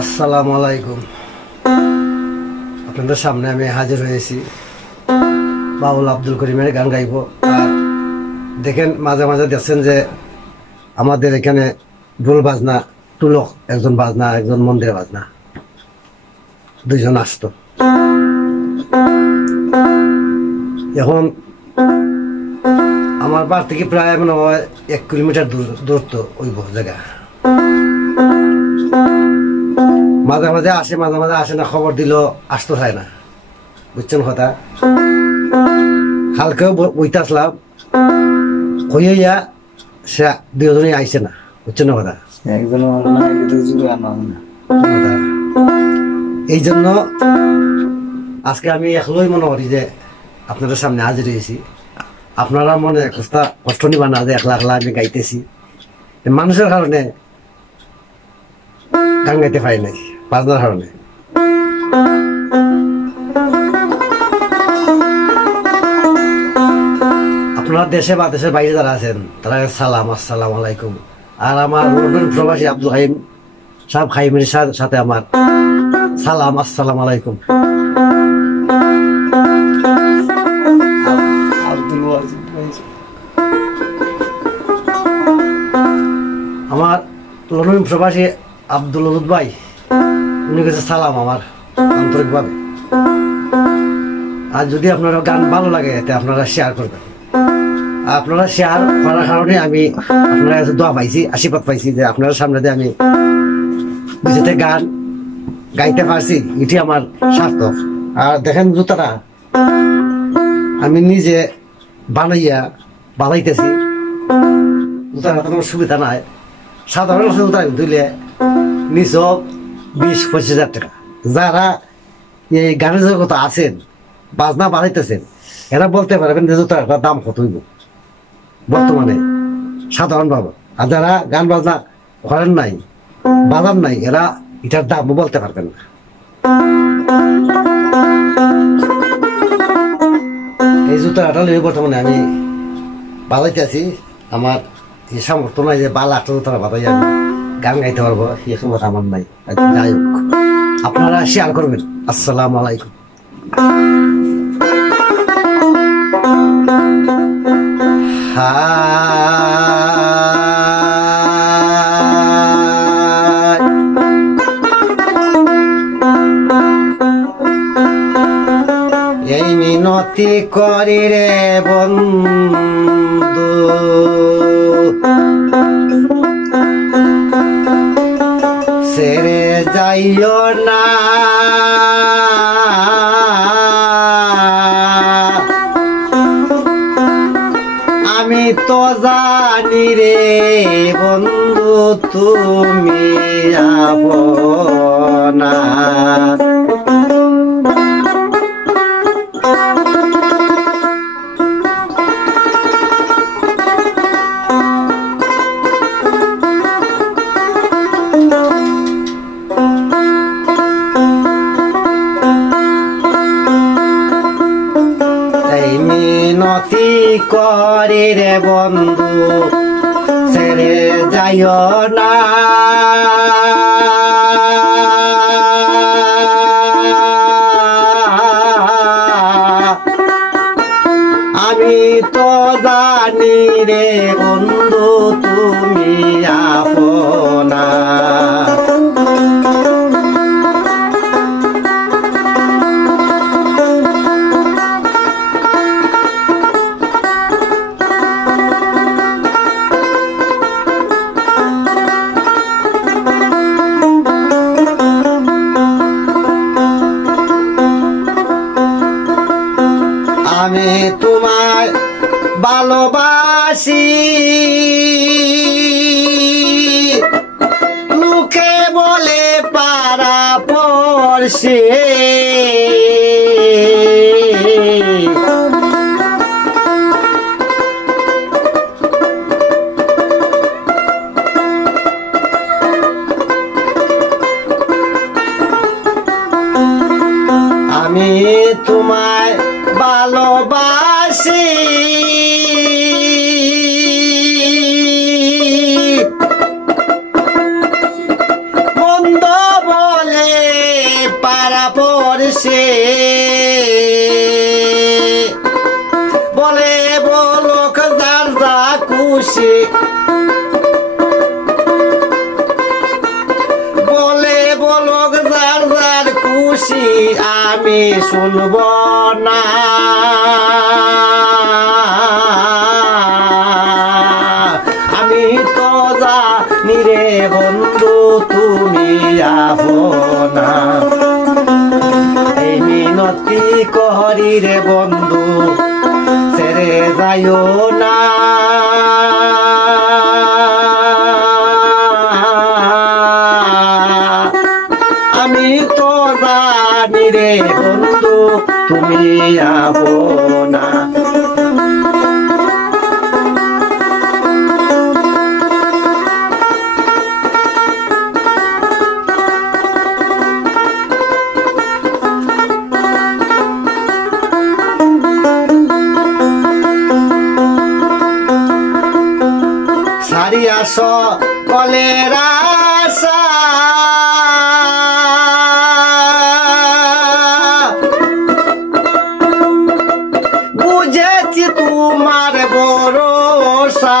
আসসালামু আলাইকুম। আপনাদের সামনে আমি হাজির হয়েছি বাউল আব্দুল করিমের গান গাইব। আর দেখেন মাঝে মাঝে দেখছেন যে আমাদের এখানে ঢোল বাজনা, টুলক একজন বাজনা, একজন মন্দিরে বাজনা, দুইজন আসতো। এখন আমার বাড়ি থেকে প্রায় মনে হয় 1 কিলোমিটার দূরত্ব ওই জায়গা। মাঝে মাঝে আসে, মাঝে মাঝে আসে না, খবর দিল আসতে হয় না, বুঝছেন কথা। হালকেও বইতে আসলাম, হইয়া সে দুজনই আইসে না, বুঝছেন না কথা। এই জন্য আজকে আমি একলাই মনে করি যে আপনাদের সামনে হাজির হয়েছি। আপনারা মনে কষ্ট নিবা না যে একলা একলা আমি গাইতেছি। মানুষের কারণে গান গাইতে পারি নাই, বাজনার কারণে। আপনারা দেশে বা দেশের বাইরে যারা আছেন তারা সালাম, আসসালামু আলাইকুম। আর আমার প্রবাসী আব্দুল হাইম সাহেব, হাইমের সাথে আমার সালাম, আসসালামু আলাইকুম। আমার লন্ডন প্রবাসী আব্দুল ওদুদ ভাই, উনি কাছে সালাম আমার আন্তরিকভাবে। আর যদি আপনারা গান ভালো লাগে তাহলে আপনারা শেয়ার করবেন। আপনারা শেয়ার করার কারণে আমি আপনার কাছে দোয়া পাইছি, আশীর্বাদ পাইছি যে আপনার সামনে দিয়ে আমি নিজেতে গান গাইতে পারছি, এটি আমার সার্থক। আর দেখেন জুতাটা আমি নিজে বানাইয়া বানাইতেছি। জুতাটা কোনো সুবিধা নাই, সাধারণ জুতা ধুইলে নিচ 20-25 হাজার টাকা। যারা এই গানের জগতে আছেন, বাজনা বানাইতেছেন, এরা বলতে পারবেন যে জুতার দাম কত হইব বর্তমানে সাধারণভাবে। আর যারা গান বাজনা করেন নাই, বাজান নাই, এরা এটার দামও বলতে পারবেন না। এই জুতাটা লইয়ে বর্তমানে আমি বাজাইতে আছি। আমার এই সামর্থ্য নাই যে বালা একটা জুতা বাজাই আমি গান গাইতে পারবো, এই ক্ষমতা আমার নাই। যাই হোক, আপনারা শেয়ার করবেন। আসসালামু আলাইকুম। এই মিনতি করি রে বন্ধু, ছেড়ে যাইও না, আমি তো জানি রে বন্ধু তুমি আপনা। এই মিনতি করে রে বন্ধু, ছেড়ে যাইও না, আমি তো জানি রে বন্ধু তুমি আপনা। আমি তোমায় ভালোবাসি, মুখে বলে পারা পড়ছে, আমি তোমায় ভালোবাসি, মন্দ খুশি বলে বলক যার যা খুশি বলে বলক যার যার খুশি আমি শুনব না আমি তো জানি রে বন্ধু তুমি আপনা এই মিনতি করি রে বন্ধু ছেড়ে যাইও না আমি তো জানি রে বন্ধু তুমি আপনা সারিয়া সকলের আশা বুঝেছি তোমার ভরসা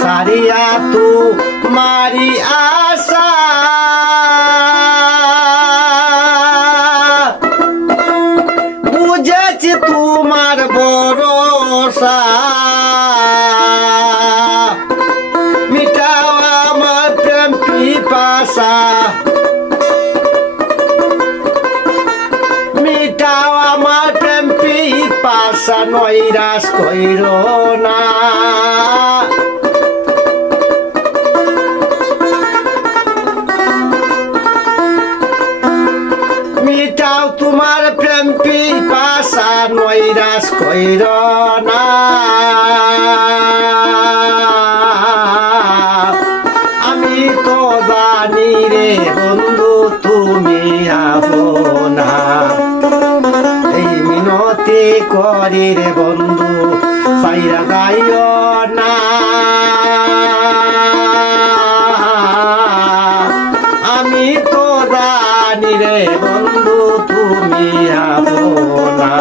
সারিয়া তোমারি আশা বুঝেছি তোমার ভরসা মিটাও আমার প্রেম পিপাসা মিটাও আমার প্রেম পিপাসা নৈরাশ কইরো না মিটাও তোমার প্রেম পিপাসা নৈরাশ কইর না আমি তো জানি রে বন্ধু তুমি আপনা এই মিনতি করি রে বন্ধু সাইরা যাইও না আমি তো জানি রে বন্ধু তুমি আপনা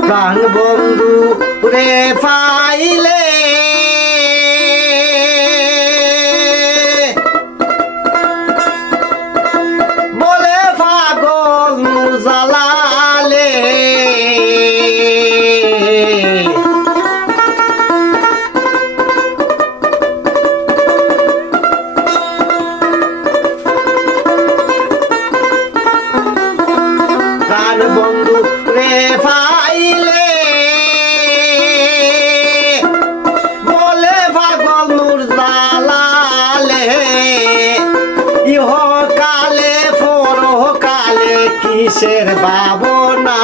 প্রাণ বন্ধু রে পাইলে বলে পাগল জ্বালালে প্রাণ বন্ধু রে পাইলে বলে পাগল নূর জ্বালালে ইহকালে পরকালে কিসের ভাবনা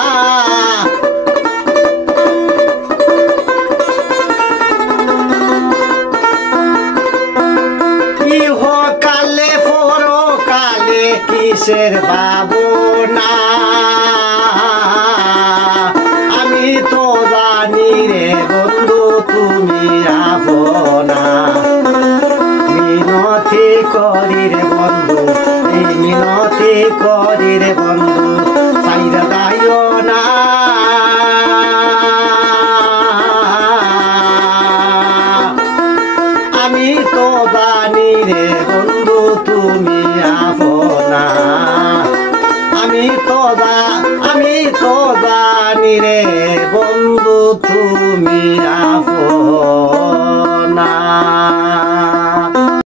ইহকালে পরকালে কিসের ভাবনা আমি তো জানি রে বন্ধু তুমি আপনা মিনতি করি রে বন্ধু এই মিনতি করি রে বন্ধু সাইরা যাইও না আমি তো জানি রে বন্ধু তুমি আপনা আমি তো জানি রে বন্ধু তুমি আপনা